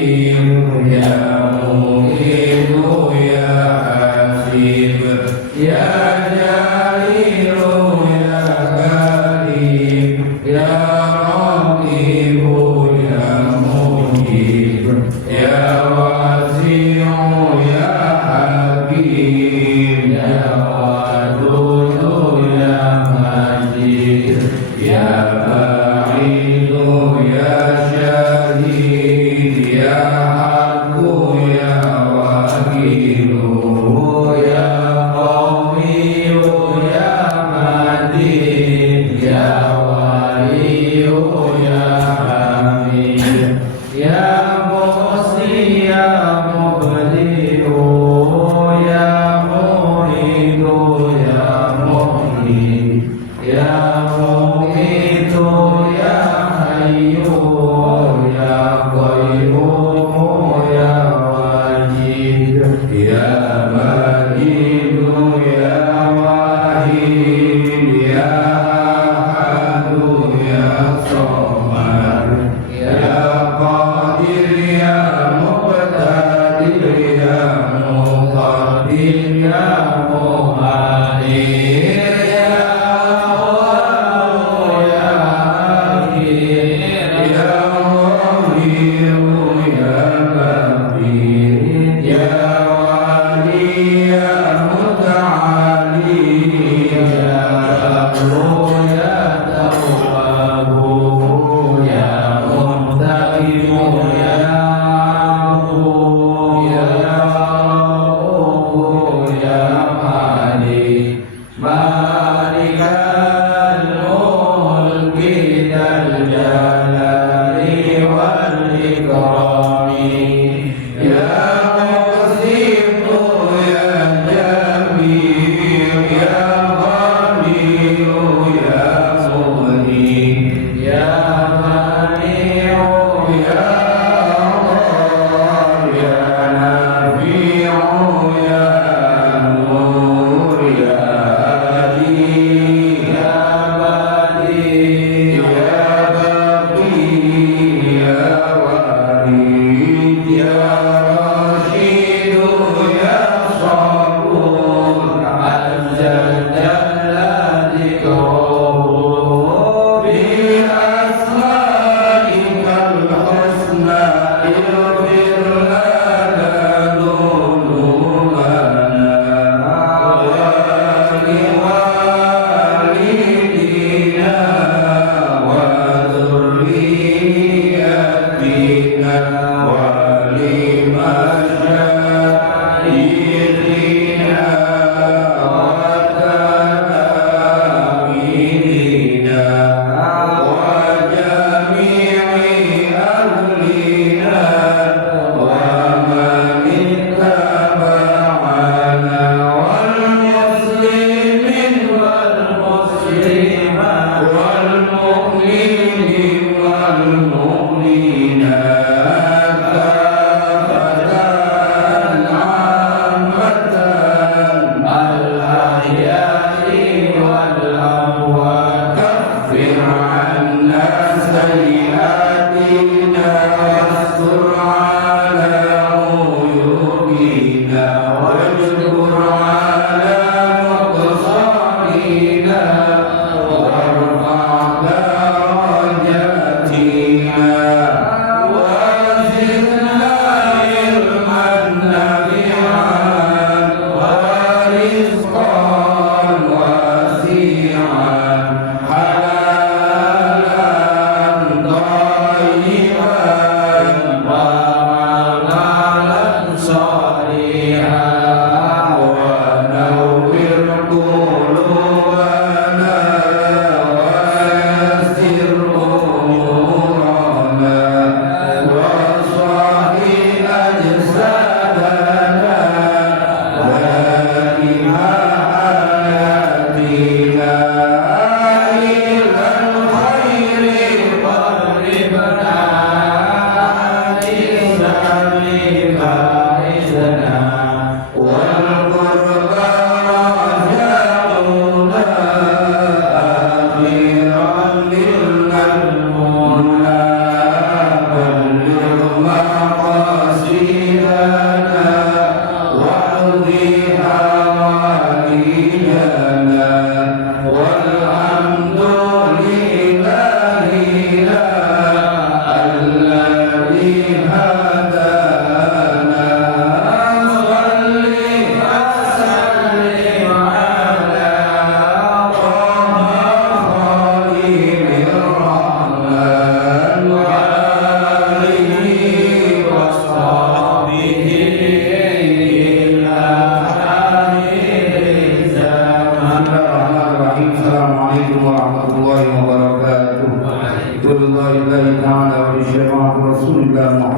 وجميع أهلنا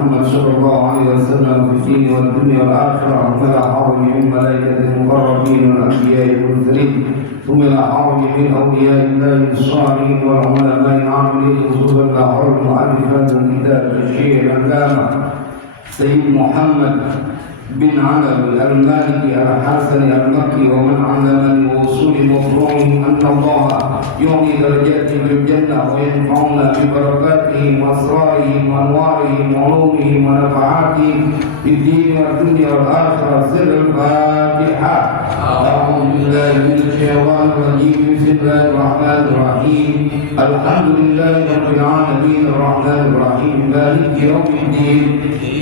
محمد صلى الله عليه وسلم في الدين والدنيا والآخرة ولا حول من ملائكة المقربين والأنبياء والمرسلين ثم لا حول من أولياء الله الصالحين والعلماء العاملين خصوصا لا حول مؤلف هذا الكتاب الشيخ العلامة سيد محمد بن علوي المالكي الحسني المكي ومن علمني ووصول مفروعه أن الله يعطي درجات في الجنة وينفعنا ببركاتهم وأسرارهم وأنوارهم وعلومهم ونفعاتهم في الدين والدنيا والآخرة. سر الفاتحة. أعوذ بالله من الشيطان الرجيم. بسم الله الرحمن الرحيم. الحمد لله رب العالمين الرحمن الرحيم مالك يوم الدين.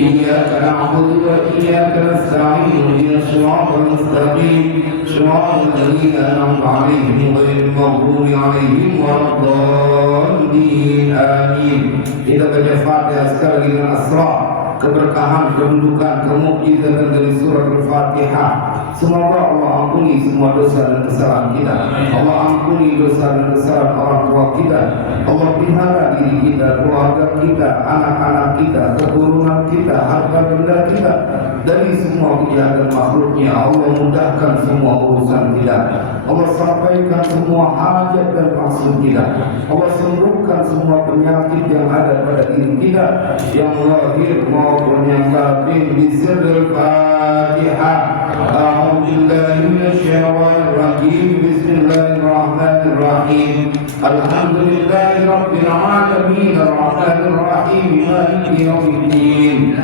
إياك نعبد وإياك نستعين اهدنا الصراط المستقيم صراط الذين أنعمت عليهم غير المغضوب عليهم ولا الضالين آمين. Kita baca Fatihah sekali lagi dengan asrar, keberkahan, kedudukan, kemukjizatan dari surah Al-Fatihah. Semoga Allah ampuni semua dosa dan kesalahan kita. Allah ampuni dosa dan kesalahan orang tua kita. Allah pelihara diri kita, keluarga kita, anak-anak kita, keturunan kita, harta benda kita dari semua kejahatan makhluknya. Allah mudahkan semua urusan kita. Allah sampaikan semua hajat dan maksud kita. Allah sembuhkan semua penyakit yang ada pada diri kita, yang lahir maupun yang batin. Bismillahirrahmanirrahim. A'udzu billahi minasyaitonir rajim. Bismillahirrahmanirrahim. Alhamdulillahi rabbil alamin arrahmanir rahim maliki yaumiddin.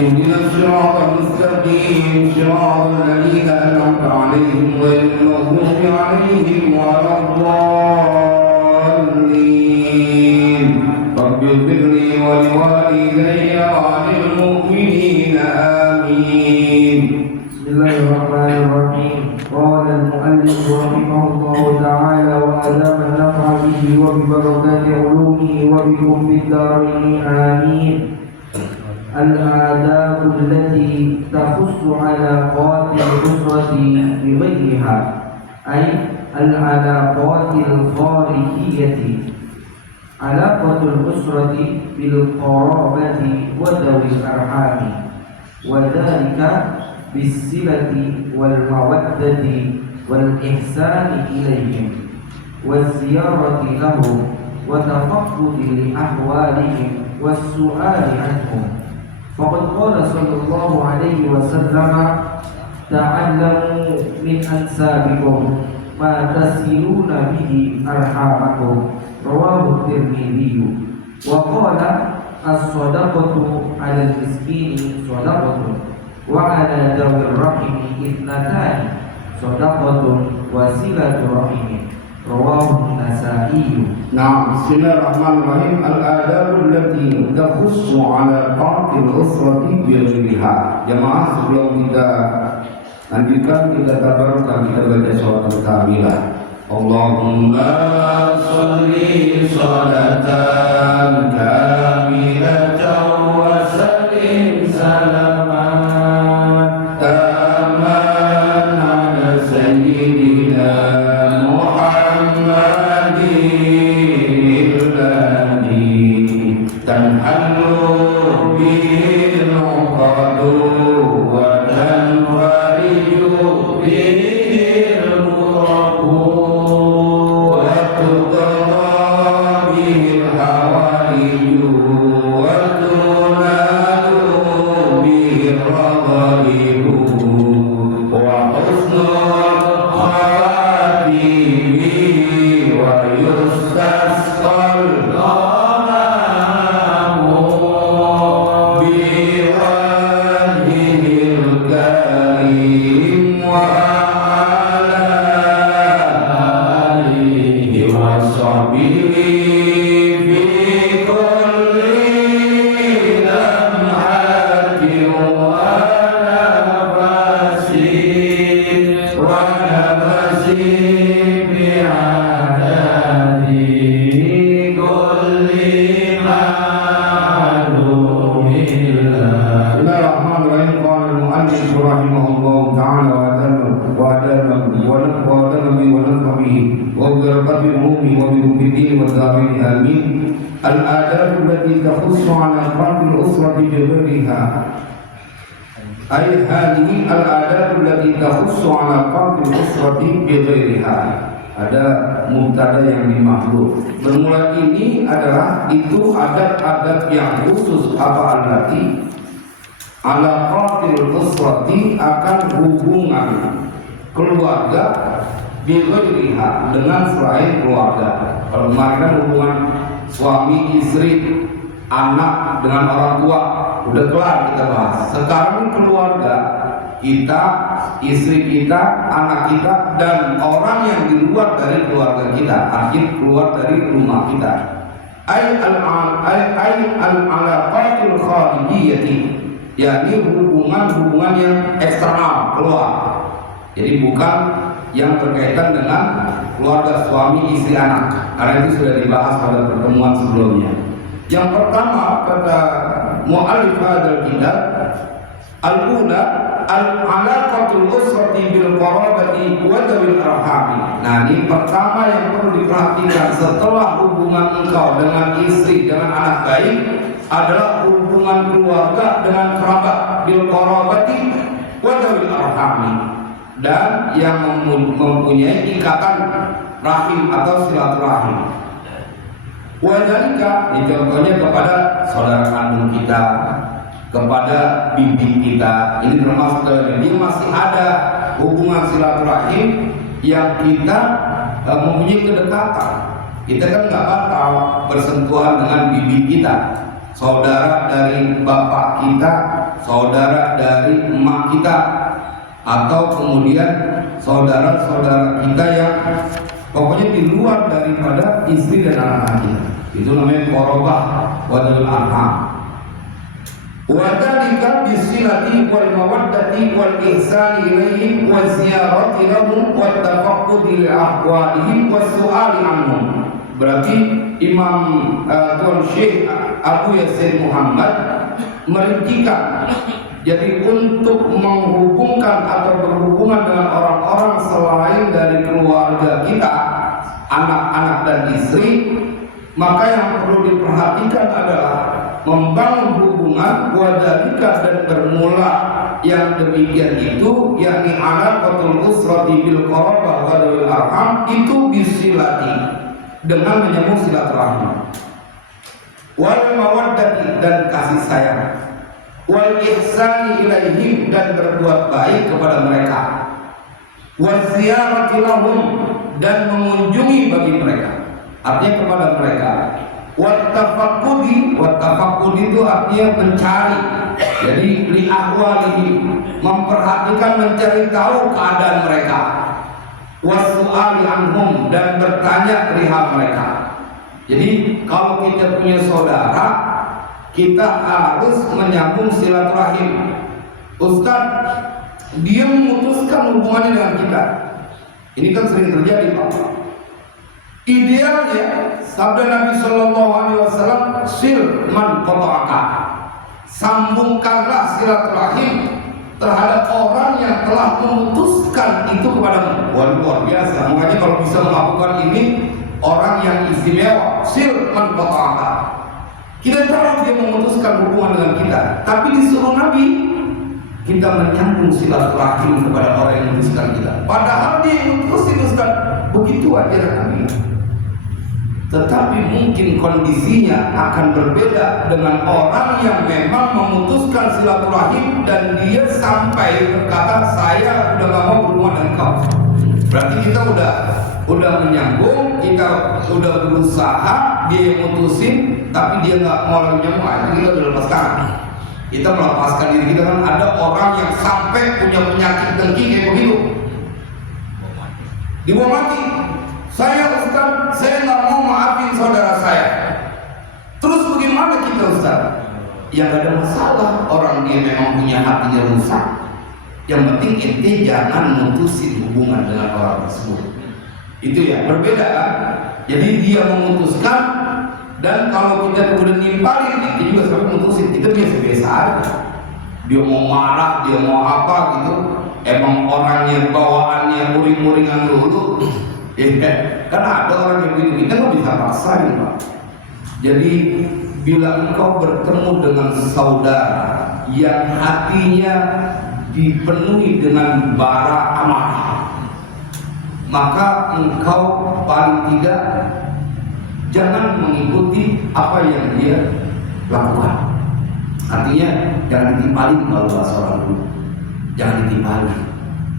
اهدنا الصراط المستقيم صراط الذين أنعمت عليهم غير المغضوب عليهم ولا الضالين. رب اغفر لي ولوالدي وللمؤمنين آمين. بسم الله الرحمن الرحيم. قال المؤلف رحمه الله تعالى وأدام النفع به وببركات علومه وبكم في الدارين آمين. الآداب التي تخص علاقات الأسرة بغيرها، أي العلاقات الخارجية. علاقة الأسرة بالقرابة وذوي الأرحام، وذلك بالصلة والمودة والإحسان إليهم والزيارة لهم وتفقد لأحوالهم والسؤال عنهم. فقد قال صلى الله عليه وسلم: تعلموا من أنسابكم ما تصلون به أرحامكم. رواه الترمذي. وقال: الصدقة على المسكين صدقة وعلى ذوي الرحم اثنتان صدقة وصلة رحم. رواه النسائي. Nah, bismillahirrahmanirrahim. Al-adabul lati takhussu ala qa'atil usrati bighayriha. Jamaah, sebelum kita lanjutkan, kita tabarkan, kita baca sholawat kamilah. Allahumma sholli sholatan kamilatan wa sallim salaman taman ala sayyidina Al-adab allati التي تخص على فرد الأسرة بغيرها أي هذه العادات التي تخص على فرد الأسرة بغيرها. Ada mubtada yang dimahdhuf. Bermula ini adalah itu adat-adat yang khusus apa allati ala fardil usrati akan hubungan keluarga bighairiha dengan selain keluarga. Kalau kemarin kan hubungan suami istri, anak dengan orang tua udah kelar kita bahas. Sekarang keluarga kita, istri kita, anak kita, dan orang yang di luar dari keluarga kita, artinya keluar dari rumah kita. Al-alaqatul kharijiyati, yakni hubungan-hubungan yang eksternal, keluar. Jadi bukan yang berkaitan dengan keluarga suami, istri, anak. Karena itu sudah dibahas pada pertemuan sebelumnya. Yang pertama kata mu'allif hadzal kitab, al-ula al-alaqatul usrati bil qarabati wa dzawil arhami. Nah, ini pertama yang perlu diperhatikan setelah hubungan engkau dengan istri, dengan anak baik adalah hubungan keluarga dengan kerabat, bil qarabati wa dzawil arhami, dan yang mempunyai ikatan rahim atau silaturahim. Wadzalika, ini contohnya kepada saudara kandung kita, kepada bibi kita. Ini termasuk dalam ini masih ada hubungan silaturahim yang kita mempunyai kedekatan. Kita kan nggak batal bersentuhan dengan bibi kita, saudara dari bapak kita, saudara dari emak kita, atau kemudian saudara-saudara kita yang pokoknya di luar daripada istri dan anak-anak kita. Itu namanya qarabah wa dzul arham. Wa dzalika bisilati wal mawaddati wal ihsani ilaihim wa ziyarati lahum wa tafaqqudi li ahwalihim wa su'ali anhum. Berarti Imam Tuan Syekh Abu Yasin Muhammad merincikan. Jadi untuk menghubungkan atau berhubungan dengan orang-orang selain dari keluarga kita, anak-anak dan istri, maka yang perlu diperhatikan adalah membangun hubungan wadalika, dan bermula yang demikian itu yakni alaqatul usrati bil qarabah wa dzil arham, itu bisilati, dengan menyambung silaturahmi, wal mawaddati, dan kasih sayang, wal ihsani ilaihim, dan berbuat baik kepada mereka, wa ziyarati lahum, dan mengunjungi bagi mereka, artinya kepada mereka, wa tafaqqudi itu artinya mencari, jadi li ahwalihim, memperhatikan, mencari tahu keadaan mereka, wa su'ali anhum, dan bertanya perihal mereka. Jadi kalau kita punya saudara, kita harus menyambung silaturahim. Ustaz, dia memutuskan hubungannya dengan kita. Ini kan sering terjadi, Pak. Idealnya sabda Nabi Shallallahu Alaihi Wasallam, sil man qata'aka, sambungkanlah silaturahim terhadap orang yang telah memutuskan itu kepadamu. Wah, luar biasa. Makanya kalau bisa melakukan ini, orang yang istimewa, sil man qata'aka. Kita tahu dia memutuskan hubungan dengan kita, tapi disuruh Nabi kita menyambung silaturahim kepada orang yang memutuskan kita. Padahal dia yang memutuskan, Ustaz. Begitu ajaran Nabi. Tetapi mungkin kondisinya akan berbeda dengan orang yang memang memutuskan silaturahim dan dia sampai berkata, saya udah gak mau berhubungan dengan kau. Berarti kita udah menyambung, kita udah berusaha, dia yang mutusin, tapi dia nggak mau lagi nyambung, itu kita udah lepas tangan. Kita melepaskan diri kita. Kan ada orang yang sampai punya penyakit dengki kayak begitu, dibawa mati. Saya Ustaz, saya nggak mau maafin saudara saya. Terus bagaimana kita Ustaz? Ya nggak ada masalah, orang dia memang punya hatinya rusak. Yang penting ente jangan mutusin hubungan dengan orang tersebut. Itu ya, berbeda kan? Jadi dia memutuskan, dan kalau kita kemudian nimpalin, dia juga sampai memutusin. Kita biasa-biasa aja. Dia mau marah, dia mau apa gitu, emang orangnya bawaannya muring-muringan dulu. Ya, kan ada orang yang begitu, kita nggak bisa paksain, Pak. Jadi bila engkau bertemu dengan saudara yang hatinya dipenuhi dengan bara amarah, maka engkau paling tidak jangan mengikuti apa yang dia lakukan. Artinya jangan ditimpalin, kalau bahasa orang dulu, jangan ditimpalin.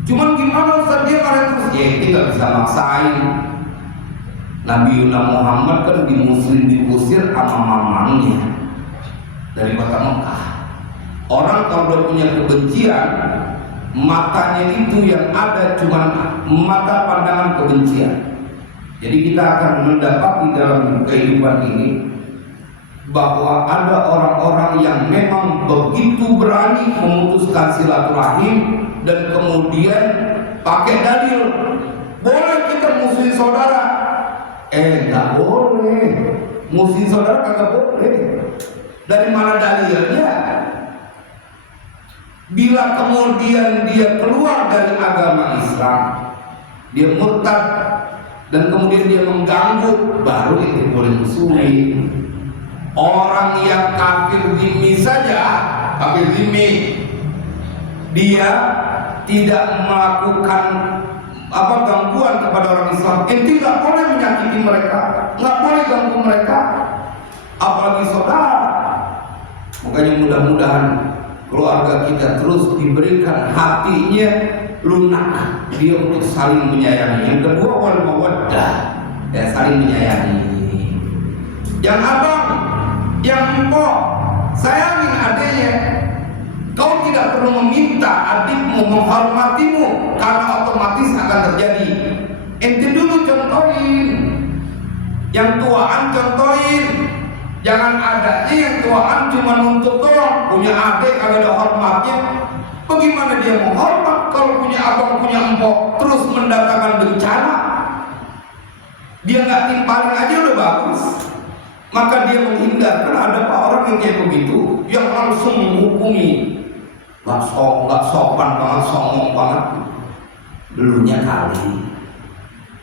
Cuman gimana Ustaz, dia marah terus? Ya itu gak bisa maksain. Nabi Muhammad kan di Muslim diusir sama mamangnya dari kota Mekah. Orang kalau udah punya kebencian, matanya itu yang ada cuma mata pandangan kebencian. Jadi kita akan mendapati dalam kehidupan ini bahwa ada orang-orang yang memang begitu berani memutuskan silaturahim dan kemudian pakai dalil, boleh kita musuhin saudara. Nggak boleh, musuhin saudara kagak boleh. Dari mana dalilnya? Bila kemudian dia keluar dari agama Islam, dia murtad dan kemudian dia mengganggu, baru itu boleh musuhi. Orang yang kafir zimmi saja, kafir zimmi, dia tidak melakukan gangguan kepada orang Islam, tidak boleh menyakiti mereka, nggak boleh ganggu mereka, apalagi saudara. Makanya mudah-mudahan keluarga kita terus diberikan hatinya lunak dia untuk saling menyayangi. Yang kedua, wal mawaddah, ya, saling menyayangi. Yang abang, yang empok, sayangin adiknya. Kau tidak perlu meminta adikmu menghormatimu, karena otomatis akan terjadi. Ente dulu contohin, yang tuaan contohin. Jangan adanya yang tuaan cuma nuntut doang. Punya adik kalau ada hormatnya, bagaimana dia menghormat kalau punya abang, punya empok, terus mendatangkan bencana? Dia nggak timpalin aja udah bagus. Maka dia menghindar. Karena ada pak orang yang kayak begitu, yang langsung menghukumi. Nggak sopan banget, songong banget. Dulunya kali,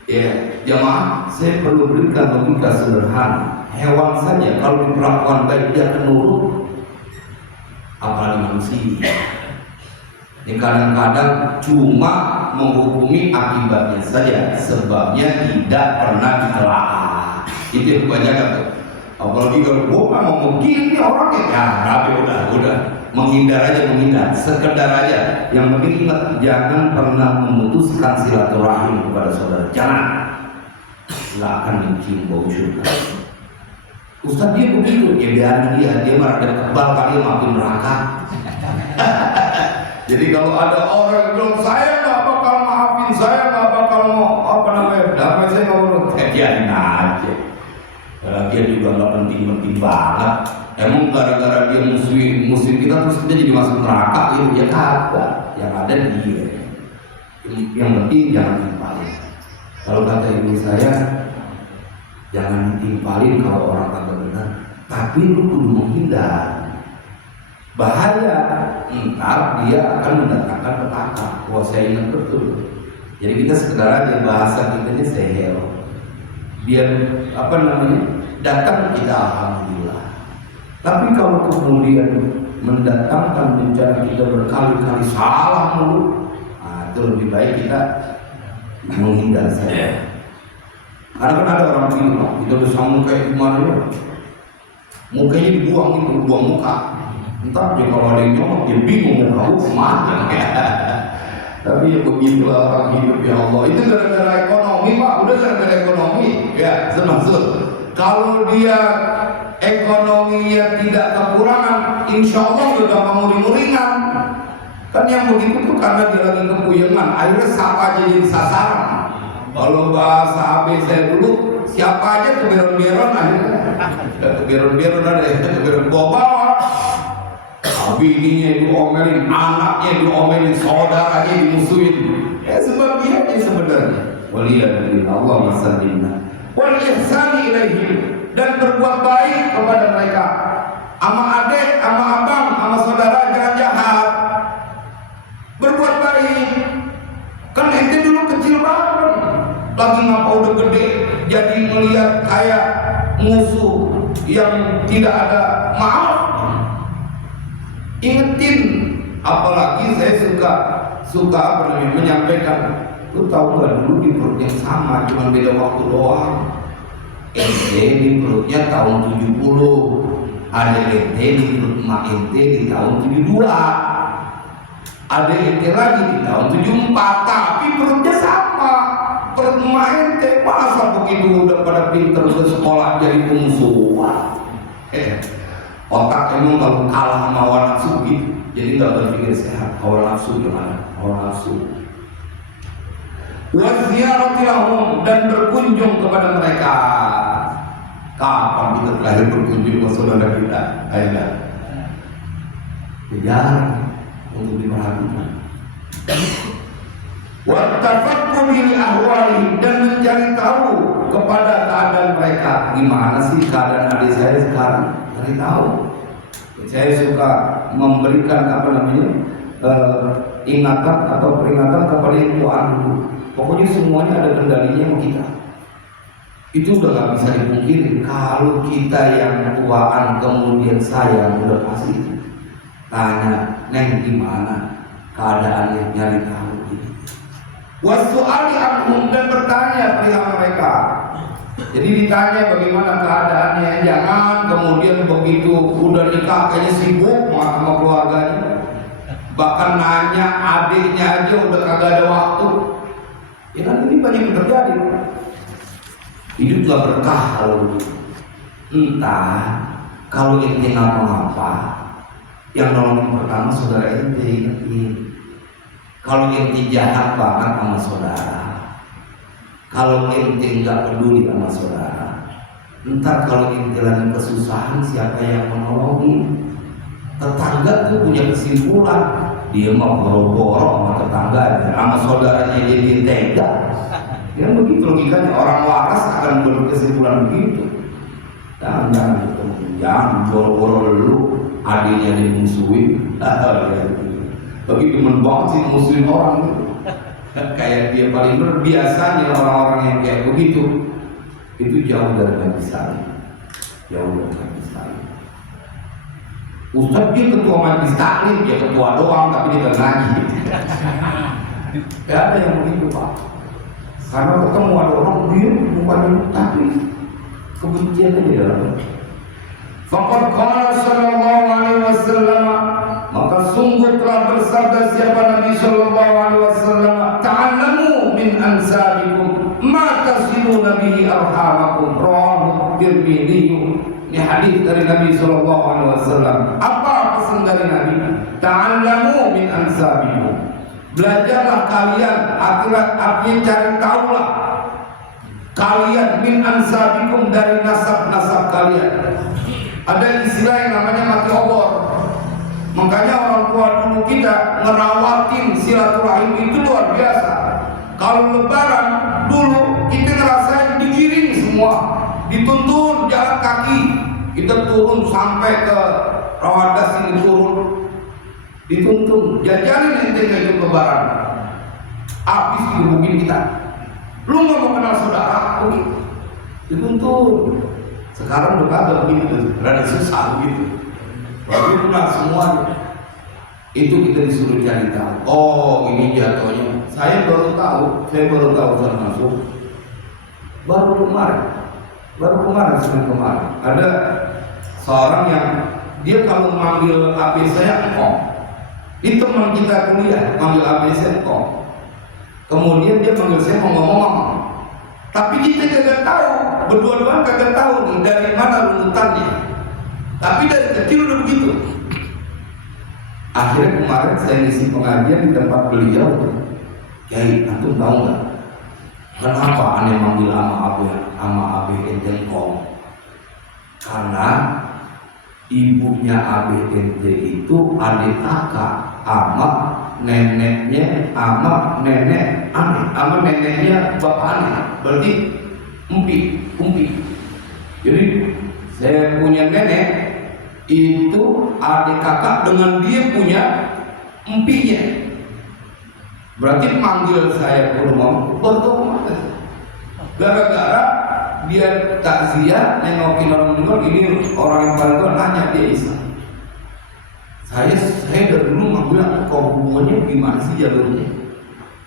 ya jemaah, saya perlu berikan logika sederhana. Hewan saja kalau diperlakukan baik dia akan nurut, apalagi manusia. Ini kadang-kadang cuma menghukumi akibatnya saja, sebabnya tidak pernah ditelaah. Itu yang kebanyakan tuh. Apalagi kalau gua mau begini orangnya, ya tapi udah menghindar aja, sekedar aja. Yang penting ingat, jangan pernah memutuskan silaturahim kepada saudara, jangan. Nggak akan mencium bau surga. Ustaz dia begitu, ya biarin dia marah dan kebal kali makin neraka. Jadi kalau ada orang yang bilang saya nggak bakal maafin, saya nggak bakal mau damai, saya nggak mau, biarin aja. Karena dia juga nggak penting-penting banget. Emang gara-gara dia musuh kita terus kita jadi masuk neraka gitu? Ya kagak, yang ada dia. Yang penting jangan timpalin. Kalau kata ibu saya, jangan ditimpalin kalau orang kata benar, tapi lu kudu menghindar. Bahaya, ntar dia akan mendatangkan petaka. Wah, saya ingat betul. Jadi kita sekedar aja bahasa kitanya sehel. Biar datang kita alhamdulillah. Tapi kalau kemudian mendatangkan bencana kita berkali-kali salah mulu, itu lebih baik kita menghindar saja. Karena kan ada orang gini, kita udah sama kayak gimana ya, mukanya dibuang gitu, buang muka. Entar dia kalau ada yang nyomot, dia bingung mau kemana. Tapi ya begitulah orang hidup, ya Allah. Itu gara-gara ekonomi pak, udah gara-gara ekonomi. Ya, maksud kalau dia ekonominya tidak kekurangan, insya Allah juga mau muring-muringan. Kan yang begitu tuh karena dia lagi kepuyengan, akhirnya siapa jadi sasaran. Kalau bahasa habis saya dulu, siapa aja keberon-beron akhirnya. Keberon-beron ada yang keberon bawa. Bininya diomelin, anaknya diomelin, saudaranya dimusuhin. Ya sebab dia sebenarnya. Waliyadillah, Allah masallinna. Wal ihsani ilaihim, dan berbuat baik kepada mereka. Ama adik, ama abang, ama saudara jangan jahat. Berbuat baik. Kan ente dulu kecil banget, lagi ngapa udah gede, jadi melihat kayak musuh yang tidak ada Apalagi saya suka apa namanya menyampaikan, lu tahu nggak dulu di perut yang sama, cuma beda waktu doang. Ente di perutnya tahun 70, ada ente di perut emak ente di tahun 72, ada ente lagi di tahun 74, tapi perutnya sama. Perut emak ente, masa begitu udah pada pinter ke sekolah jadi pemusuhan? Otak emang kalau kalah sama hawa nafsu gitu, jadi nggak berpikir sehat. Hawa nafsu gimana? Hawa nafsu. Waziyarati lahum, dan berkunjung kepada mereka. Kapan kita terakhir berkunjung ke saudara kita? Ayo, jarang untuk diperhatikan. Wattafaqu bil ahwali, dan mencari tahu kepada keadaan mereka. Gimana sih keadaan adik saya sekarang? Cari tahu. Saya suka memberikan apa namanya ingatan atau peringatan kepada yang tuaan dulu. Pokoknya semuanya ada kendalinya sama kita. Itu udah gak bisa dipungkiri. Kalau kita yang tuaan kemudian sayang, udah pasti tanya, Neng gimana keadaannya, nyari tahu gitu. Wasu'ali anhum, dan bertanya perihal mereka. Jadi ditanya bagaimana keadaannya, jangan kemudian begitu udah nikah kayaknya sibuk sama keluarganya, bahkan nanya adiknya aja udah kagak ada waktu. Ya kan ini banyak yang terjadi. Hidup gak berkah kalau entah kalau ente ngapa-ngapa, yang nolongin pertama saudara ente, ingetin. Kalau ente jahat banget sama saudara, kalau ente nggak peduli sama saudara, entar kalau ente lagi kesusahan, siapa yang menolongin? Tetangga tuh punya kesimpulan, dia mau boro-boro sama tetangganya, sama saudaranya dia tega. Ya begitu logikanya, orang waras akan berkesimpulan begitu. Jangan boro-boro lu adiknya dimusuhin. Begitu banget sih musuhin orang gitu. Kayak dia paling biasanya orang-orang yang kayak begitu itu jauh dari Nabi Salih, jauh dari Nabi Salih. Ustadz dia ketua majelis taklim, dia ketua doang tapi dia ngaji. Gak ada yang begitu Pak. Karena ketemu ada orang dia bukan tapi kebencian aja dalam. Faqad qala sallallahu alaihi wasallam, maka sungguh telah bersabda siapa Nabi sallallahu alaihi wasallam, ta'allamu min ansabikum ma tasiluna bihi arhamakum, rawahu Tirmidzi. Ini hadis dari Nabi sallallahu alaihi wasallam. Apa pesan dari Nabi? Ta'allamu min ansabikum, belajarlah kalian, artinya cari tahulah kalian min ansabikum, dari nasab-nasab kalian. Ada istilah yang namanya mati obor. Makanya orang tua dulu kita ngerawatin silaturahim itu luar biasa. Kalau lebaran dulu kita ngerasain digiring semua, dituntun jalan kaki, kita turun sampai ke Rawadas ini turun, dituntun jajanin ente ngajak lebaran, habis dihubungin kita. Lu nggak mau kenal saudara, dituntun. Sekarang udah kagak begitu, rada susah gitu. Tapi kenal semuanya. Itu kita disuruh cari tahu. Oh ini jatuhnya. Saya baru tahu saya masuk. Baru kemarin Senin kemarin. Ada seorang yang dia kalau manggil AB saya engkong. Itu teman kita kuliah manggil AB saya engkong. Kemudian dia manggil saya mau ngomong. Tapi kita kagak tahu, berdua-duaan kagak tahu nih dari mana runutannya. Tapi dari kecil udah begitu. Akhirnya kemarin saya ngisi pengajian di tempat beliau. Kiai, antum tahu nggak? Kenapa aneh manggil sama Abe ente engkong? Karena ibunya Abe ente itu adik kakak sama neneknya sama nenek aneh, sama neneknya bapak aneh. Berarti umpi. Jadi saya punya nenek itu adik kakak dengan dia punya empinya. Berarti manggil saya ke rumah otomatis. Gara-gara dia takziah nengokin orang meninggal, ini orang yang paling tua nanya dia Islam. Saya dari dulu nggak bilang kok hubungannya gimana sih jalurnya,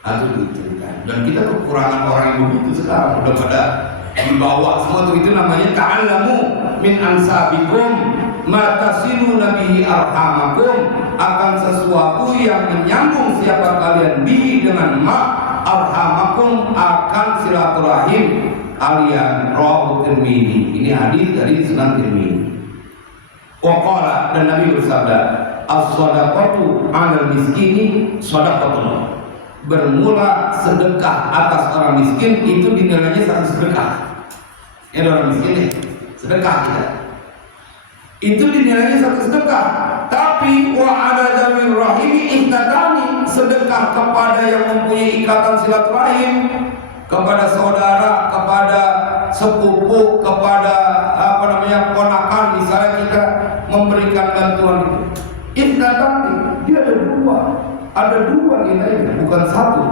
atau diceritain. Dan kita kekurangan orang yang begitu sekarang udah pada dibawa semua tuh. Itu namanya ta'allamu min ansabikum ma tasilu nabihi arhamakum, akan sesuatu yang menyambung siapa kalian bihi dengan ma arhamakum, akan silaturahim kalian. Rawahu Tirmidzi. Ini hadis dari Sunan Tirmidzi. Waqala, dan Nabi bersabda, as-shadaqatu 'alal miskini shadaqatun. Bermula sedekah atas orang miskin itu dinilainya satu sedekah. Ini orang miskin nih, sedekah kita. Itu dinilainya satu sedekah. Tapi wa 'ala dzawir rahimi ihdatani, sedekah kepada yang mempunyai ikatan silaturahim, kepada saudara, kepada sepupu, kepada ponakan, misalnya kita memberikan bantuan itu. Ihdatani, dia ada dua nilainya, bukan satu.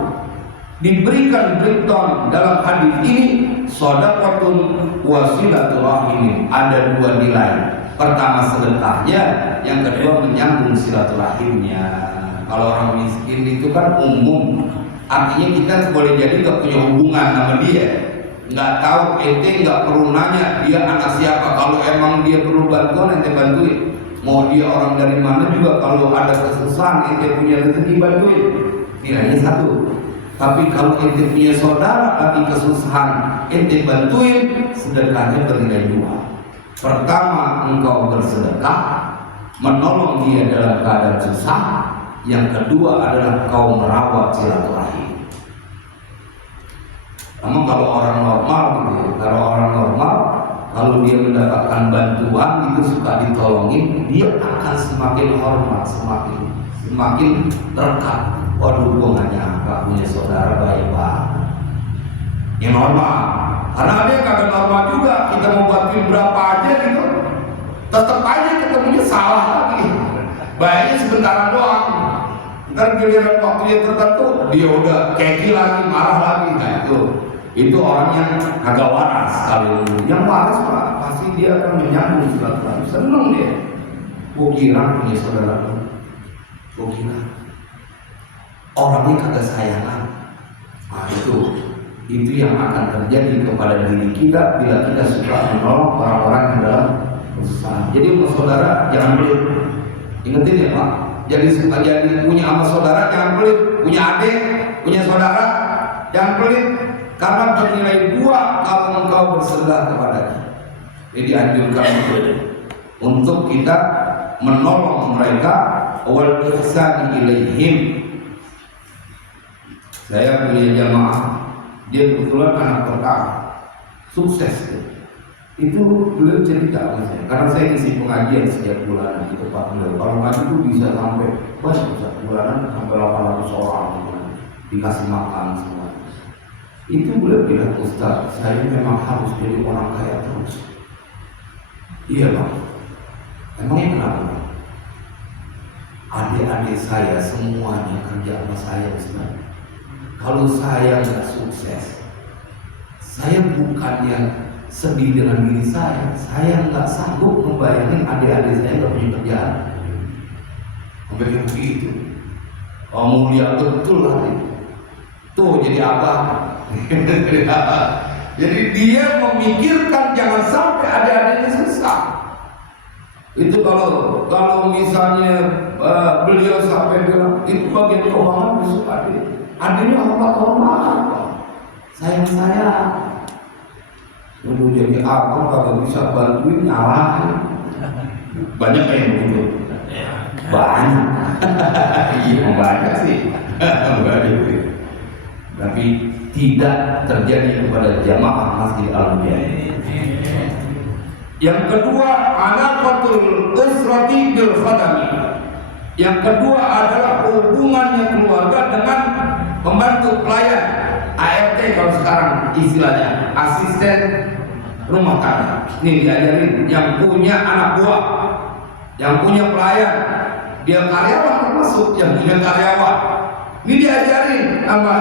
Diberikan breakdown dalam hadis ini, shadaqatun wa silaturahim, ada dua nilai. Pertama sedekahnya, yang kedua menyambung silaturahimnya. Kalau orang miskin itu kan umum, artinya kita boleh jadi gak punya hubungan sama dia, nggak tahu, ente nggak perlu nanya dia anak siapa. Kalau emang dia perlu bantuan, ente bantuin. Mau dia orang dari mana juga, kalau ada kesusahan ente punya rezeki bantuin. Nilainya satu. Tapi kalau ente punya saudara lagi kesusahan, ente bantuin, sedekahnya bernilai dua. Pertama, engkau bersedekah menolong dia dalam keadaan susah. Yang kedua adalah kau merawat silaturahim. Namun kalau orang normal gitu, kalau dia mendapatkan bantuan itu suka ditolongin, dia akan semakin hormat, semakin terdekat. Waduh, gue gak nyangka punya saudara baik banget. Yang normal, karena ada yang kagak normal juga. Kita mau bantuin berapa aja gitu, tetap aja ketemunya salah lagi. Baiknya sebentaran doang, ntar giliran waktunya tertentu dia udah keki lagi, marah lagi. Nah itu orang yang agak waras. Kalau yang waras Pak, pasti dia akan menyambung silaturahim. Seneng dia. Gua kira punya saudara, gua kira orangnya kagak sayangan. Nah itu yang akan terjadi kepada diri kita bila kita suka menolong orang-orang yang dalam kesusahan. Jadi saudara jangan pelit. Ingetin ya Pak. Jadi punya sama saudara jangan pelit. Punya adik, punya saudara jangan pelit. Karena bernilai dua kalau engkau bersedekah kepadanya. Jadi anjurkan untuk kita menolong mereka, wal ihsan ilaihim. Saya punya jamaah, dia kebetulan anak pertama, sukses. Itu beliau cerita sama saya, karena saya isi pengajian setiap bulanan di tempat beliau. Kalau ngaji itu bisa sampai banyak bulanan sampai 800 orang dikasih makan semua. Itu beliau bilang, Ustaz, saya memang harus jadi orang kaya terus. Iya Bang. Emangnya kenapa? Adik-adik saya semuanya kerja sama saya Ustaz. Kalau saya nggak sukses, saya bukannya sedih dengan diri saya nggak sanggup membayangin adik-adik saya nggak punya kerjaan. Sampai begitu. Oh mulia betul hati. Tuh jadi apa? Jadi dia memikirkan jangan sampai adik-adiknya susah. Itu kalau misalnya beliau sampai bilang itu bagian keuangan besok adiknya hormat sayang saya. Dulu jadi abang kalau bisa bantuin nyalahin. Banyak yang begitu. Banyak. Iya banyak sih. Banyak sih. Tapi tidak terjadi kepada jamaah Masjid Al-Mujahidin. Yang kedua, anaqatul usrati bil khadami. Yang kedua adalah hubungannya keluarga dengan pembantu pelayan. ART kalau sekarang istilahnya, asisten rumah tangga. Ini diajarin yang punya anak buah, yang punya pelayan, dia karyawan termasuk yang punya karyawan. Ini diajarin sama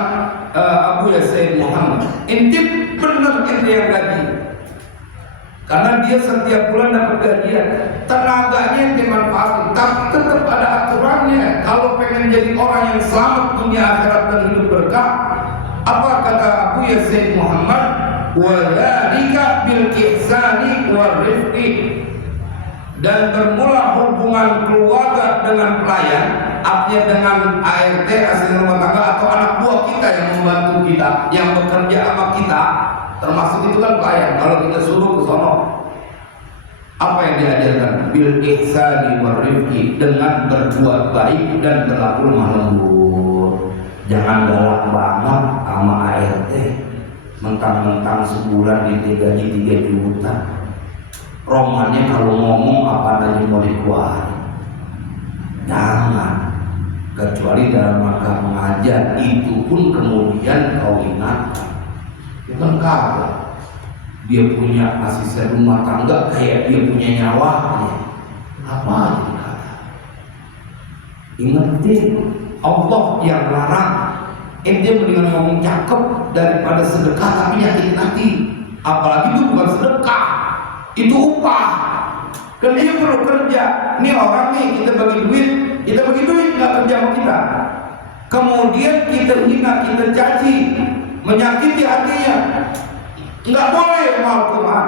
Abu Yasir Muhammad. Intip benar ente yang gaji, karena dia setiap bulan dapat gajian. Tenaganya yang dimanfaatin, tapi tetap ada selamat dunia akhirat dan hidup berkah. Apa kata Abu Yazid Muhammad? Wadzalika bil ihsani war rifqi. Dan bermula hubungan keluarga dengan pelayan, artinya dengan ART, asisten rumah tangga, atau anak buah kita yang membantu kita, yang bekerja sama kita, termasuk itu kan pelayan. Kalau kita suruh ke sono, apa yang diajarkan? Bil ihsani war rifqi, dengan berbuat baik dan berlaku lemah lembut. Jangan galak banget sama ART, mentang-mentang sebulan digaji 3 juta. Romannya kalau ngomong apa aja mau dikeluarin. Jangan, kecuali dalam rangka mengajar, itu pun kemudian kau ingatkan. Bukan kagak. Dia punya asisten rumah tangga kayak dia punya nyawanya. Apa aja dikata. Ingetin, Allah yang larang. Dia mendingan ngomong cakep daripada sedekah tapi nyakitin hati. Apalagi itu bukan sedekah, itu upah. Dan dia perlu kerja. Nih orang nih, kita bagi duit nggak kerja sama kita. Kemudian kita hina, kita caci, menyakiti hatinya. Nggak boleh melakukan.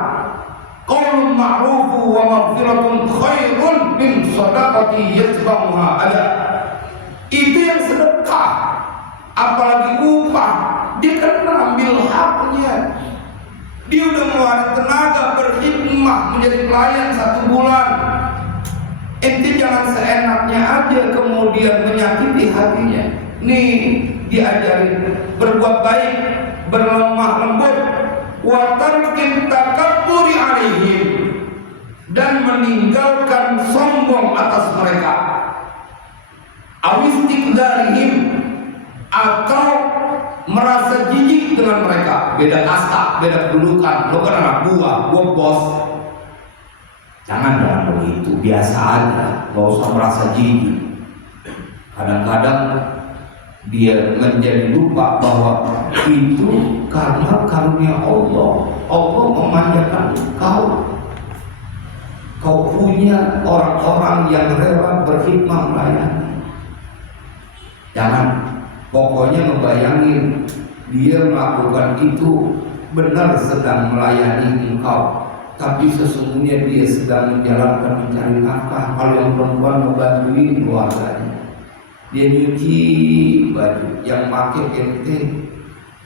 Qaulun ma'rufu wa maghfiratun khairun min shadaqati yatba'uha ada. Itu yang sedekah. Apalagi upah, dia kan mengambil haknya. Dia udah ngeluarin tenaga berkhidmah menjadi pelayan 1 bulan. Ente jangan seenaknya aja kemudian menyakiti hatinya. Nih diajarin berbuat baik, berlemah lembut, wa tarkin takabburi alaihim, dan meninggalkan sombong atas mereka. Awistikdarihim, atau merasa jijik dengan mereka. Beda kasta, beda kedudukan. Lo kan anak buah, gua bos. Jangan begitu, biasa aja, gak usah merasa jijik. Kadang-kadang dia menjadi lupa bahwa itu karena karunia Allah. Allah memanjakan kau. Kau punya orang-orang yang rela berkhidmat melayani. Jangan, pokoknya ngebayangin dia melakukan itu benar sedang melayani engkau, tapi sesungguhnya dia sedang menjalankan mencari nafkah. Kalau yang perempuan membantuin keluarganya, dia nyuci baju, yang pakai ente,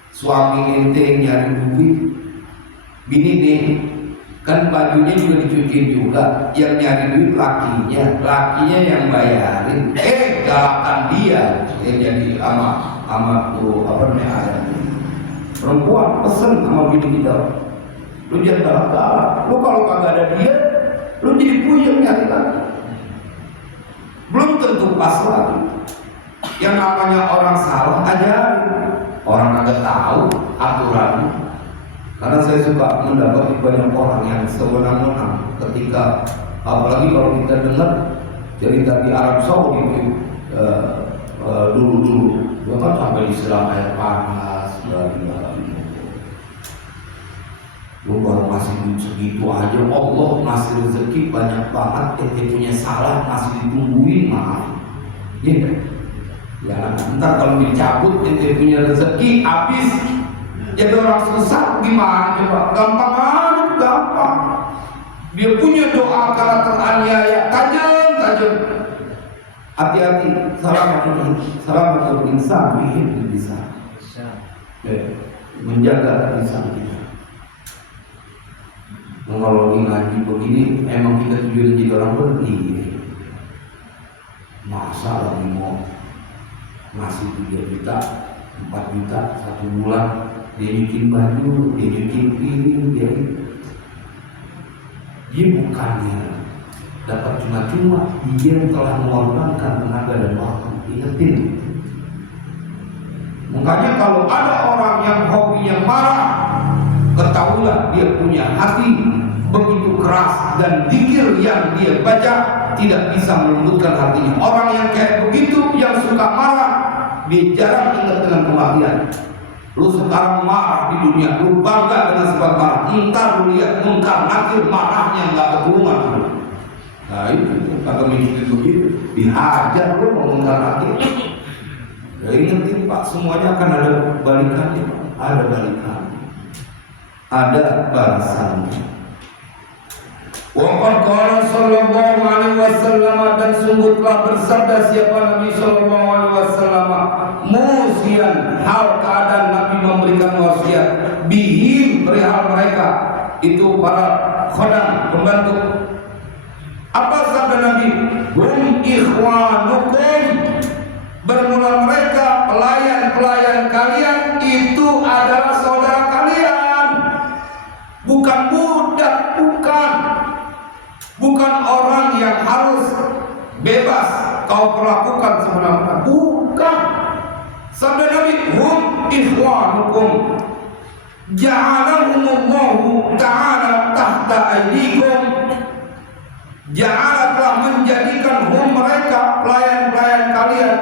suami ente yang nyari duit, bini nih kan bajunya juga dicuci juga, yang nyari duit lakinya yang bayarin. Galakan dia jadi ama tuh apa namanya ayam. Perempuan pesen sama bini kita, lu jangan galak. Lu kalau kagak ada dia, lu jadi puyeng nyari lagi. Belum tentu pas lagi. Yang namanya orang salah ajarin, orang kagak tahu aturannya. Karena saya suka mendapati banyak orang yang sewenang-wenang ketika, apalagi kalau kita dengar cerita di Arab Saudi dulu-dulu, dia kan sampai disiram air panas, lu baru masih duit segitu aja, Allah ngasih rezeki banyak banget, ente punya salah masih ditungguin, maaf. Ya, ntar kalau dicabut ente punya rezeki habis. Jadi orang susah gimana coba? Gampang aja, gampang. Dia punya doa kala teraniaya, tajam. Hati-hati, salam insan bisa. Menjaga insan kita. Kalau ngaji begini, emang kita tujuan jadi orang berdiri. Masa lagi mau ngasih 3 juta, 4 juta 1 bulan. Dia bikin baju, dia bikin piring, dia bukannya dapat cuma-cuma, dia telah mengorbankan tenaga dan waktu. Ingetin. Makanya kalau ada orang yang hobinya marah, ketahuilah dia punya hati begitu keras, dan zikir yang dia baca tidak bisa melembutkan hatinya. Orang yang kayak begitu, yang suka marah, dia jarang ingat dengan kematian. Lu sekarang marah di dunia, lu bangga dengan sebab marah. Entar lu lihat mungkar nakir, marahnya nggak keturungan. Nah itu kata mikir begitu, dihajar lu mau mungkar nakir. Ya ingetin Pak, semuanya akan ada balikannya Pak. Ada balikan, ada balasannya. Wa qala sallallahu alaihi wasallam, dan sungguh telah bersabda siapa Nabi sallallahu alaihi wasallam, musian, hal keadaan Nabi memberikan wasiat, bihim, perihal mereka itu para khodam, pembantu. Apa sabda Nabi? Hum ikhwanukum, bermula mereka pelayan-pelayan kalian itu adalah saudara kalian, bukan budak, bukan orang yang harus bebas kau perlakukan semena-mena, bukan. Sabda Nabi, hum ikhwanukum, ja'alahumullahu ta'ala tahta aydikum, ja'ala telah menjadikan hum mereka pelayan-pelayan kalian,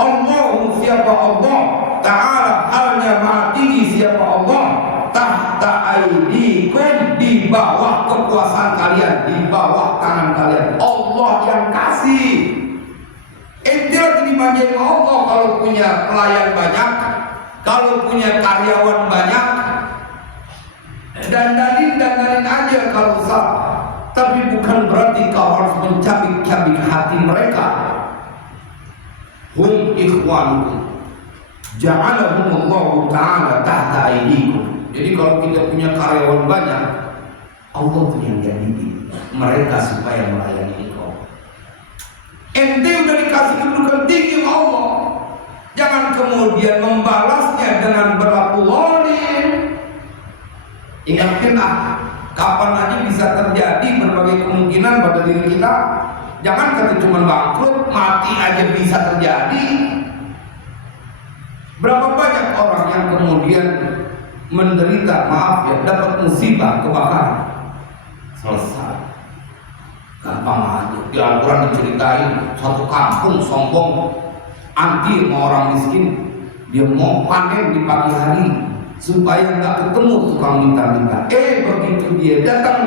Allahu siapa Allah, ta'ala halnya maha tinggi siapa Allah, tahta aydikum, di bawah kekuasaan kalian, di bawah tangan kalian. Allah yang kasih. Ente lagi dimanjain Allah kalau punya pelayan banyak, kalau punya karyawan banyak, dandanin aja kalau salah. Tapi bukan berarti kau harus mencabik-cabik hati mereka. Hum ikhwanukum, ja'alahumullahu ta'ala tahta aydikum. Jadi kalau kita punya karyawan banyak, Allah tuh yang jadi mereka supaya melayani engkau. Ente udah dikasih kedudukan tinggi Allah, jangan kemudian membalasnya dengan berlaku zalim. Ingatin kapan aja bisa terjadi berbagai kemungkinan pada diri kita. Jangan kata cuma bangkrut, mati aja bisa terjadi. Berapa banyak orang yang kemudian menderita, maaf ya, dapat musibah kebakaran, selesai. Gampang aja. Di Al-Quran diceritain satu kampung sombong, anti sama orang miskin. Dia mau panen di pagi hari supaya nggak ketemu tukang minta-minta. Begitu dia datang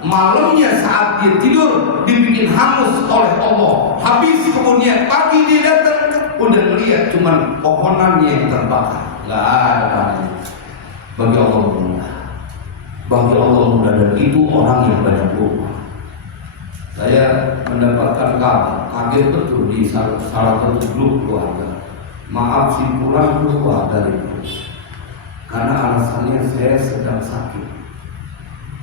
malamnya saat dia tidur dibikin hangus oleh Allah. Habis kemudian pagi dia datang udah melihat cuman pohonannya yang terbakar. Nggak ada panen. Bagi Allah mudah, bagi Allah mudah, dan itu orang yang banyak doa. Saya mendapatkan kabar, kaget betul di salah satu grup keluarga. Maaf si pulang keluar dari itu, karena alasannya saya sedang sakit.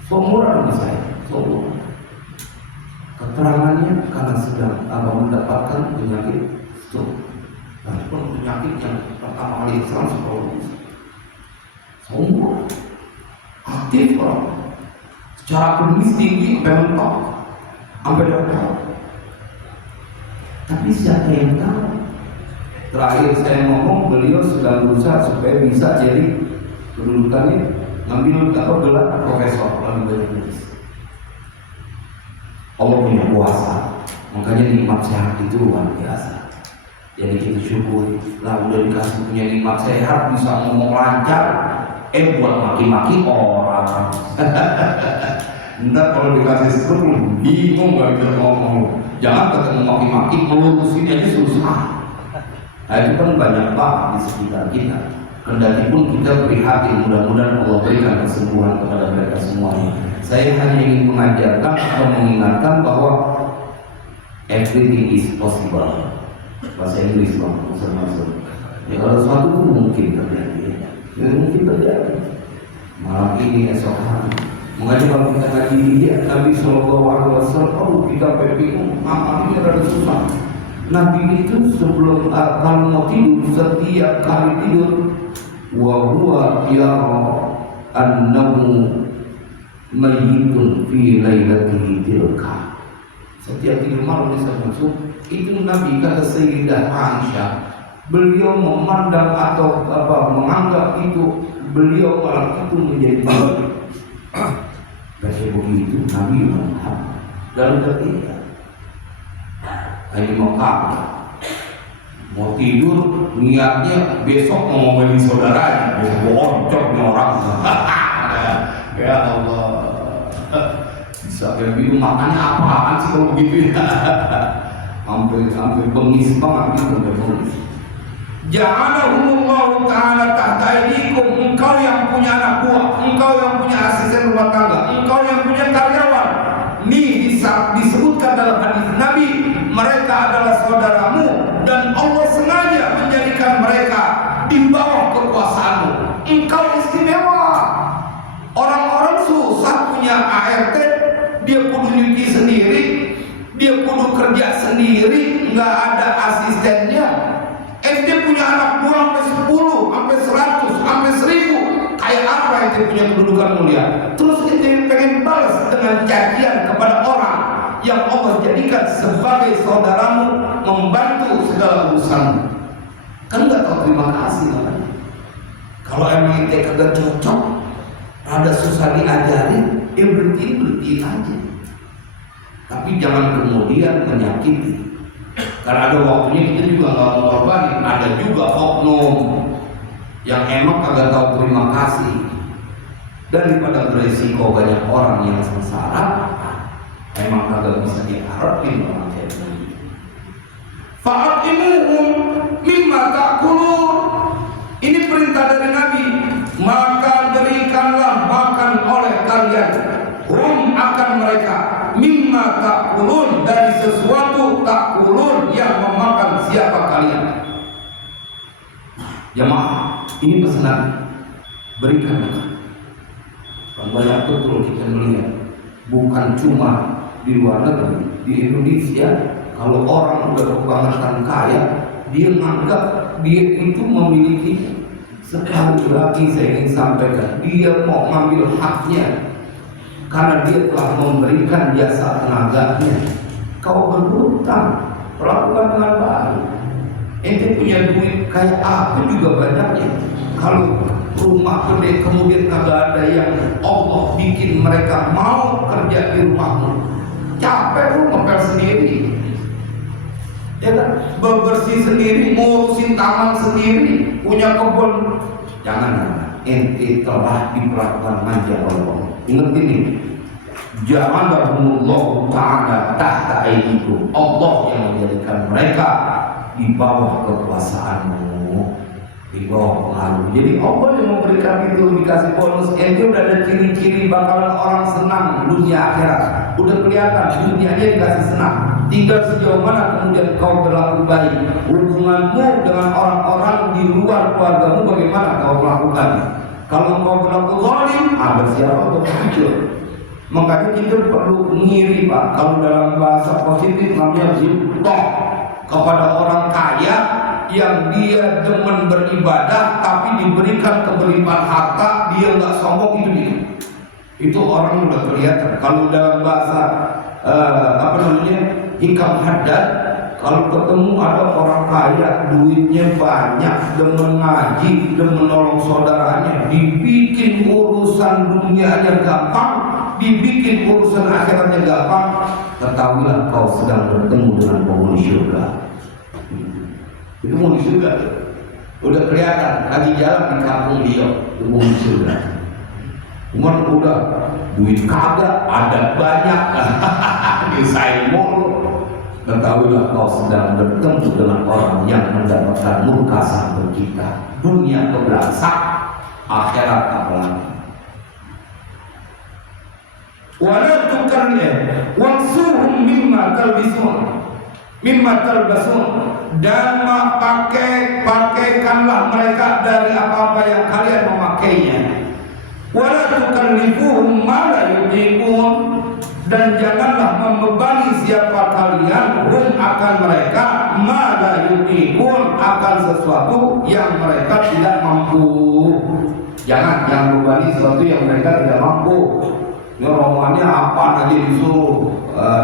Seumuran sama saya, seumuran. Keterangannya karena sedang mendapatkan penyakit stroke, dan penyakit yang pertama kali Islam psikologis. Sombong, aktif orang, secara akademis tinggi, sampai mentok, sampai dokter. Tapi siapa yang tahu? Terakhir saya ngomong, beliau sedang berusaha supaya bisa jadi kedudukannya ngambil gelar profesor dalam bidang medis. Allah punya kuasa, makanya nikmat sehat itu luar biasa. Jadi kita syukuri. Lah udah dikasih punya nikmat sehat, bisa ngomong lancar. Buat maki-maki orang. Ntar kalau dikasih stroke bingung gak bisa ngomong. Jangan ketemu maki-maki, melurusin aja susah. Nah itu kan banyak banget di sekitar kita. Kendati pun kita prihatin, mudah-mudahan Allah berikan kesembuhan kepada mereka semuanya. Saya hanya ingin mengajarkan atau mengingatkan bahwa everything is possible. Bahasa Inggris bang, masuk. Ya kalau sesuatu itu mungkin terjadi. Ya, mungkin terjadi. Malam ini, esok hari. Makanya kalau kita ngaji dia, Nabi Sallallahu Alaihi Wasallam, kita bingung, ini rada susah. Nabi itu sebelum kalau mau tidur, setiap kali tidur, wa huwa yara annahu mayyitun fi lailatihi tilka. Setiap tidur malam bisa masuk. Itu Nabi kata Sayyidah Aisyah, beliau memandang atau menganggap itu beliau malam itu menjadi baik. Baca begitu Nabi Muhammad lalu ketika ini mau kapan, mau tidur niatnya besok mau ngomelin saudaranya, besok boncok nih orang. Ya Allah, bisa bingung makannya apaan sih kalau begitu ya. Hampir bengis banget gitu, udah bengis. Ja'alahumullahu ta'ala tahta aydikum. Engkau yang punya anak buah, engkau yang punya asisten rumah tangga, engkau yang punya karyawan. Ini disebutkan dalam hadis Nabi, mereka adalah saudaramu dan Allah sengaja menjadikan mereka di bawah kekuasaanmu. Engkau istimewa. Orang-orang susah punya ART, dia kudu nyuci sendiri, dia kudu kerja sendiri, nggak ada asistennya. Dia punya anak buah sampai 10, sampai 100, sampai 1000. Kayak apa itu punya kedudukan mulia? Terus itu pengen balas dengan cacian kepada orang yang Allah jadikan sebagai saudaramu, membantu segala urusanmu. Kan nggak tahu terima kasih kan? Kalau emang itu kagak cocok, ada susah diajarin, ya berhenti aja. Tapi jangan kemudian menyakiti. Karena ada waktunya kita juga nggak mau korbanin. Ada juga oknum yang emang kagak tahu terima kasih. Daripada beresiko banyak orang yang sengsara, emang kagak bisa diharapin orang kayak gini. Fa'atimuhum mimma ta'kulun. Ini perintah dari Nabi. Maka berikanlah makan oleh kalian, hum akan mereka, mimma ta'kulun, dari sesuatu ta'kulun yang memakan siapa kalian. Jemaah, ini pesanan, berikan makan. Banyak betul kita melihat, bukan cuma di luar negeri, di Indonesia, kalau orang udah kebangetan kaya, dia menganggap dia itu memiliki. Sekali lagi saya ingin sampaikan, dia mau ngambil haknya karena dia telah memberikan jasa tenaganya. Kau berhutang, perlakukan dengan baik. Ente punya duit kayak apa juga banyaknya. Kalau rumah gede kemudian kagak ada yang Allah bikin mereka mau kerja di rumahmu, capek lu ngepel sendiri, ya kan? Bebersih sendiri, ngurusin taman sendiri, punya kebun. Jangan, ente telah diperlakukan manja oleh Allah. Ingat ini, ja'alahumullahu ta'ala tahta aydikum. Allah yang menjadikan mereka di bawah kekuasaanmu, di bawah pengaruh. Jadi Allah yang memberikan itu, dikasih bonus. Ente udah ada ciri-ciri bakalan orang senang dunia akhirat. Udah kelihatan dunianya dikasih senang. Tinggal sejauh mana kemudian kau berlaku baik. Hubunganmu dengan orang-orang di luar keluargamu bagaimana kau melakukan. Kalau kau berlaku zalim, bersiapa untuk hancur. Makanya kita perlu ngiri Pak. Kalau dalam bahasa positif namanya ghibthah, kepada orang kaya yang dia demen beribadah tapi diberikan kebelimpahan harta, dia nggak sombong, itu dia. Itu orang udah kelihatan. Kalau dalam bahasa hikam haddad, kalau ketemu ada orang kaya, duitnya banyak, demen ngaji, demen nolong saudaranya, dibikin urusan dunianya gampang, dibikin urusan akhiratnya gampang, ketahuilah kau sedang bertemu dengan penghuni surga. Itu penghuni surga, udah kelihatan lagi jalan di kampung dia, itu penghuni surga. Cuman udah duit kagak, ada banyak, disaing mulu. Ketahuilah kau sedang bertemu dengan orang yang mendapatkan murka Sang Pencipta. Dunia kebelakang, akhirat apalagi. Wala tukarnya wangsuhum mimma talbasun, dan pakaikanlah mereka dari apa-apa yang kalian memakainya. Wala tukallifuhum ma la yutiqun, dan janganlah membebani siapa kalian hum akan mereka ma la yutiqun, akan sesuatu yang mereka tidak mampu. Jangan membebani sesuatu yang mereka tidak mampu. Ya romannya apa aja disuruh,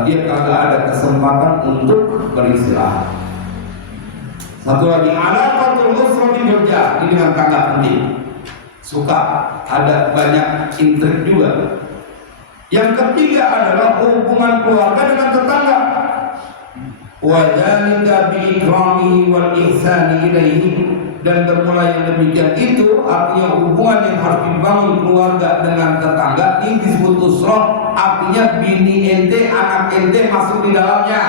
dia kagak ada kesempatan untuk beristirahat. Satu lagi, alaqatul usrati bil jah, ini dengan tangga penting. Suka ada banyak intrik juga. Yang ketiga adalah hubungan keluarga dengan tetangga. Wa dzalika bi ikrami wal ihsani ilaihi, dan bermula yang demikian itu artinya hubungan yang harus dibangun keluarga dengan tetangga ini disebut usrah, artinya bini ente, anak ente masuk di dalamnya.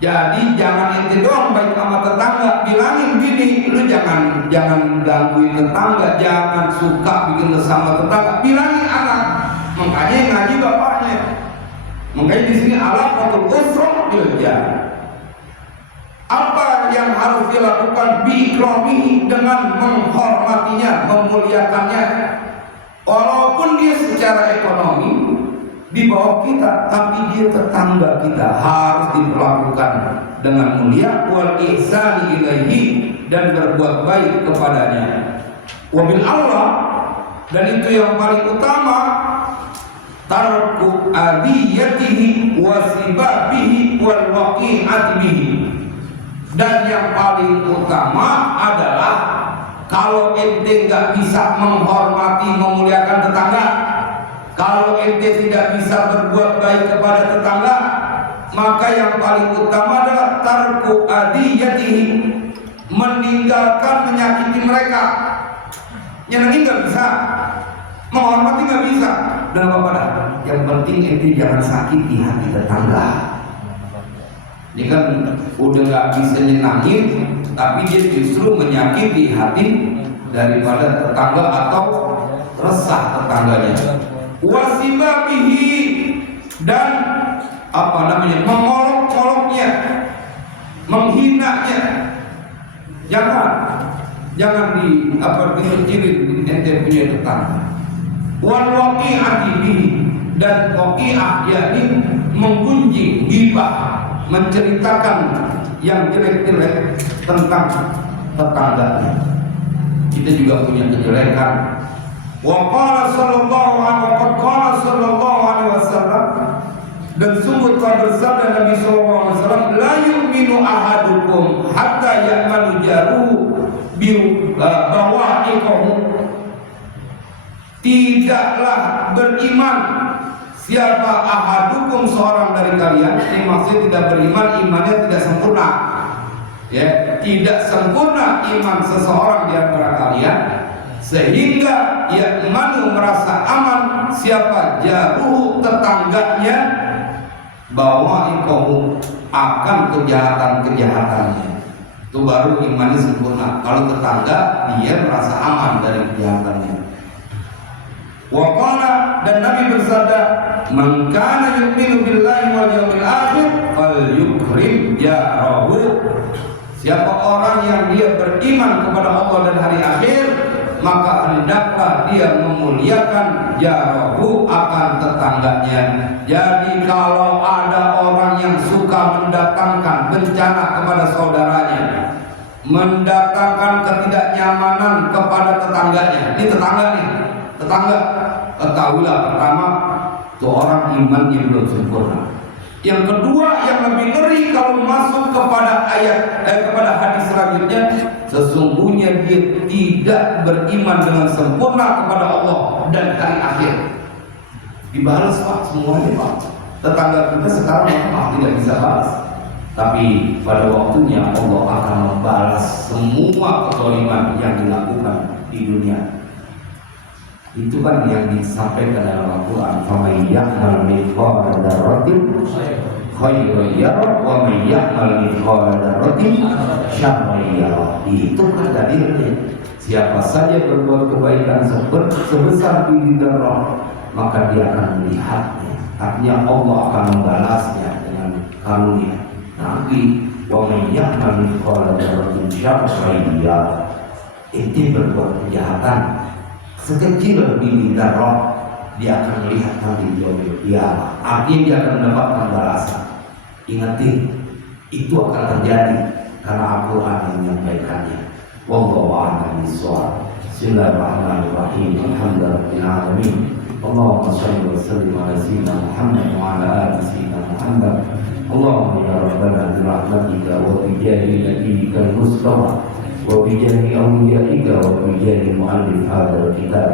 Jadi jangan ente doang baik sama tetangga, bilangin bini, lu jangan gangguin tetangga, jangan suka bikin sama tetangga, bilangin anak. Makanya ngaji bapaknya. Makanya di sini alafatul usrah ya. Apa yang harus dilakukan biikramihi, dengan menghormatinya, memuliakannya. Walaupun dia secara ekonomi di bawah kita, tapi dia tetangga kita, harus diperlakukan dengan mulia, wal ihsani ilaihi, dan berbuat baik kepadanya. Wabil Allah, dan itu yang paling utama, tarku adiyatihi wasibabihi wal waqi'ati bihi. Dan yang paling utama adalah kalau ente nggak bisa menghormati, memuliakan tetangga, kalau ente tidak bisa berbuat baik kepada tetangga, maka yang paling utama adalah tarku adiyatihi, meninggalkan menyakiti mereka. Nyenengin nggak bisa, menghormati nggak bisa. Dan apa dah? Yang penting ente jangan sakiti hati tetangga. Ini kan udah nggak bisa nyenangin, tapi dia justru menyakiti hati daripada tetangga atau resah tetangganya. Wasibabihi, dan mengolok-oloknya, menghinanya. Jangan dikecilin ente punya tetangga. Wal waqi'ati bihi, dan waqi'ah yakni menggunjing, gibah, menceritakan yang jelek-jelek tentang tetangganya. Kita juga punya kejelekan. Wa qala sallallahu alaihi wasallam, dan sungguh telah bersabda Nabi sallallahu alaihi wasallam, la yu'minu ahadukum hatta ya'malu jaruhu bi bawa'iqahu. Tidaklah beriman siapa ahadukum, seorang dari kalian, ini maksudnya tidak beriman, imannya tidak sempurna. Ya, tidak sempurna iman seseorang di antara kalian, sehingga ya'manu, merasa aman, siapa jaruhu, tetangganya, bawa'iqahu, akan kejahatan-kejahatannya. Itu baru imannya sempurna. Kalau tetangga, dia merasa aman dari kejahatannya. Waqala, dan Nabi bersabda, man kana yu'minu billahi wal yawmil akhir falyukrim jarahu. Siapa orang yang dia beriman kepada Allah dan hari akhir, maka hendaklah dia memuliakan jarahu, akan tetangganya. Jadi kalau ada orang yang suka mendatangkan bencana kepada saudaranya, mendatangkan ketidaknyamanan kepada tetangganya, ini tetangga, ketahuilah pertama, itu orang imannya belum sempurna. Yang kedua, yang lebih ngeri kalau masuk kepada kepada hadis selanjutnya, sesungguhnya dia tidak beriman dengan sempurna kepada Allah dan hari akhir. Dibalas Pak, semuanya Pak. Tetangga kita sekarang tidak bisa balas, tapi pada waktunya Allah akan membalas semua kezaliman yang dilakukan di dunia. Itu kan yang disampaikan dalam Al-Quran, فَمَنْ يَعْمَلْ مِثْقَالَ ذَرَّةٍ خَيْرًا يَرَهُ وَمَنْ يَعْمَلْ مِثْقَالَ ذَرَّةٍ شَرًّا يَرَهُ. Itu kan dalilnya. Siapa saja berbuat kebaikan sebesar biji zarah, maka dia akan melihatnya. Artinya Allah akan membalasnya dengan karunia. Nanti وَمَنْ يَعْمَلْ مِثْقَالَ ذَرَّةٍ شَرًّا يَرَهُ. Itu berbuat kejahatan sekecil biji zarah, dia akan melihat nanti di yaumil qiyamah. Artinya dia akan mendapatkan balasan. Ingatin, itu akan terjadi karena Al-Quran yang menyampaikannya. Wallahu a'lam bishawab. Bismillahirrahmanirrahim. Alhamdulillahirabbil alamin. Allahumma shalli wa sallim ala sayyidina Muhammad wa ala ali sayyidina Muhammad. Allahumma ya rabbana bi rahmatika wa bi jahi nabiyyikal mustafa wa bi jahi awliyaika wa bi jahi mu'allif hadzal kitab.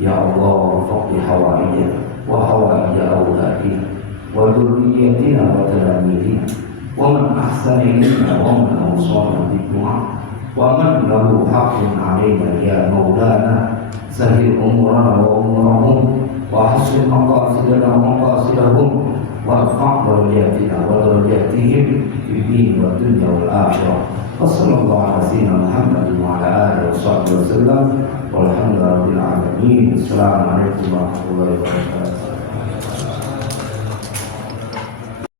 Ya Allah, faqdi hawaijana wa hawaij awladina wa dhurriyyatina wa talamidina wa man ahsana ilaina wa man awsana bidu'a wa man lahu haqqun 'alaina ya maulana sahil umurana wa umurahum wa hasil maqasidana wa maqasidahum wa arfa' darajatina wa darajatina وبركاتهم في الدين والدنيا والآخرة. وصلى الله على سيدنا محمد وعلى آله وصحبه وسلم والحمد لله رب العالمين. السلام عليكم ورحمة الله وبركاته.